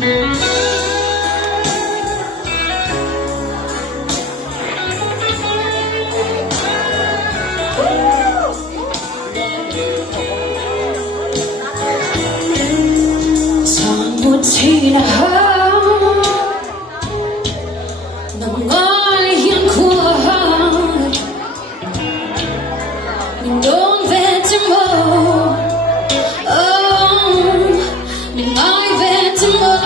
Chỉ là hơn nằm ngồi hiên của mình đón về tim mơ mình nói về tim mơ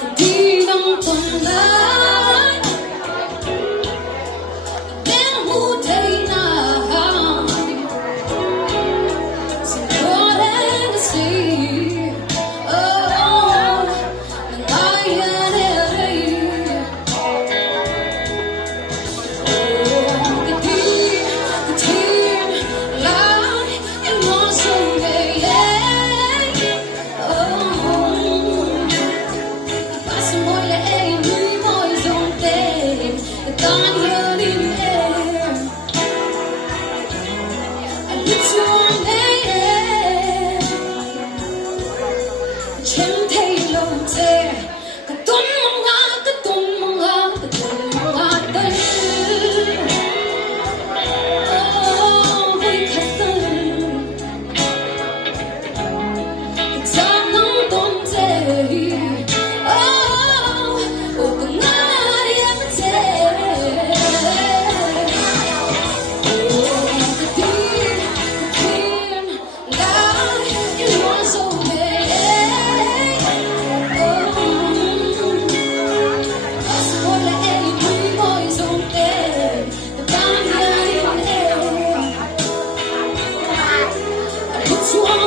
cứ đi đông tuần lại đến mu thei na It's one